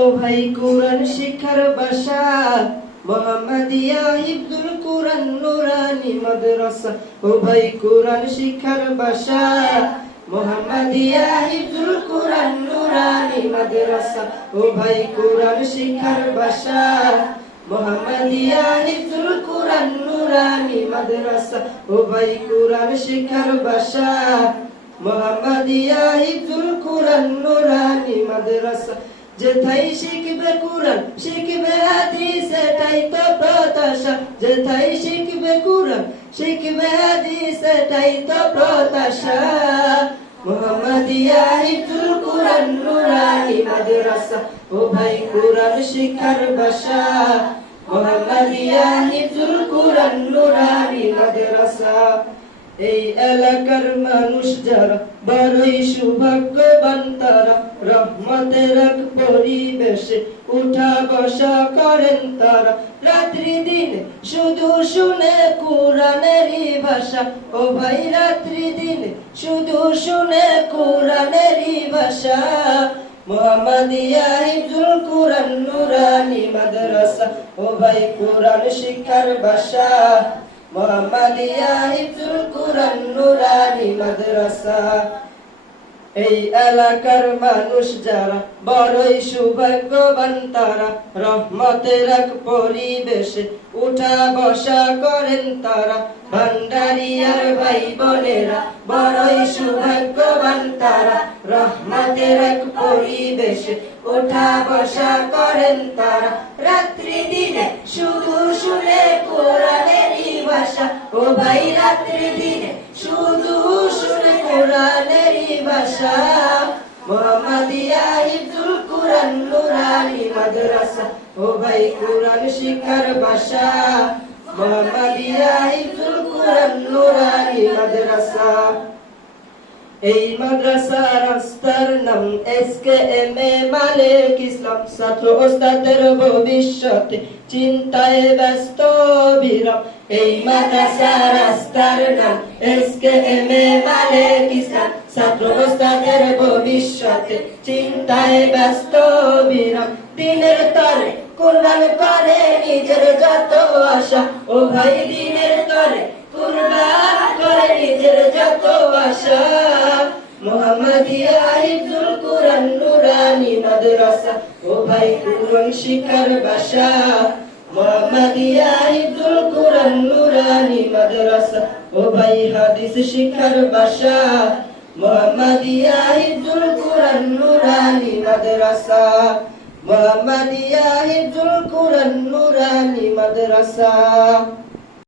ও ভাই কোরআন শিক্ষার বাসা মোহাম্মদিয়া হিফজুল কোরআন নুরানি মাদ্রাসা। ও ভাই কোরআন শিক্ষার বাসা মোহাম্মদিয়া হিফজুল কোরআন নুরানি মাদ্রাসা। ও ভাই কোরআন শিক্ষার বাসা মোহাম্মদিয়া হিফজুল কোরআন নুরানি মাদ্রাসা। ও ভাই কোরআন শিক্ষার বাসা মোহাম্মদিয়া হিফজুল কোরআন নুরানি মাদ্রাসা। যেথায় শিখবে কোরআন শিখবে হাদিস এটাই তো প্রত্যাশা। যেথায় শিখবে কোরআন শিখবে হাদিস এটাই তো প্রত্যাশা। মোহাম্মদিয়া হিফজুল কোরআন নুরানি মাদ্রাসা। ও ভাই কোরআন শিক্ষার বাসা মোহাম্মদিয়া হিফজুল কোরআন নুরানি মাদ্রাসা। এই এলাকার মানুষ যারা বড়ই সৌভাগ্যবান তারা রহমতের এক পরিবেশে উঠা বসা করেন তারা। রাত্রি দিনে শুধু শুনে কোরআনেরই ভাষা। ও ভাই রাত্রি দিনে শুধু শুনে কোরআনেরই ভাষা। মোহাম্মদিয়া হিফজুল কোরআন নুরানি মাদ্রাসা। ও ভাই কোরআন শিক্ষার বাসা মোহাম্মদিয়া হিফজুল কোরআন নুরানি মাদ্রাসা। এই এলাকার মানুষ যারা বড়ই সৌভাগ্যবান তারা রহমতের এক পরিবেশে উঠা বসা করেন তারা। ভান্ডারিয়ার ভাই বোনেরা বড়ই সৌভাগ্যবান তারা রহমতের এক পরিবেশে উঠা বসা করেন তারা। রাত্রি দিনে শুধু শুনে কোরআনেরই ভাষা। ও ভাই রাত্রি দিনে শুধু শুনে কোরআনেরই ভাষা। মোহাম্মদিয়া হিফজুল কোরআন নুরানি মাদ্রাসা। ও ভাই কোরআন শিক্ষার বাসা মোহাম্মদিয়া হিফজুল কোরআন নুরানি মাদ্রাসা। এই মাদ্রাসা রাস্তার নাম SKM মালিক ইসলাম। ছাত্র ওস্তাদের ভবিষ্যতে চিন্তায় ব্যস্ত বিরাম। এই মাদ্রাসা রাস্তার নাম SKM মালিক ইসলাম। ছাত্র ওস্তাদের ভবিষ্যতে চিন্তায় ব্যস্ত বিরাম। দিনের তরে কুরবান করে নিজের যত আশা। ও ভাই দিনের তরে কুরবান করে নিজের যত আশা। মোহাম্মদিয়া হিফজুল কোরআন নুরানি মাদ্রাসা। ও ভাই কোরআন শিক্ষার বাসা মোহাম্মদিয়া হিফজুল কোরআন নুরানি মাদ্রাসা। ও ভাই হাদিস শিক্ষার বাসা মোহাম্মদিয়া হিফজুল কোরআন নুরানি মাদ্রাসা। মোহাম্মদিয়া হিফজুল কোরআন নুরানি মাদ্রাসা।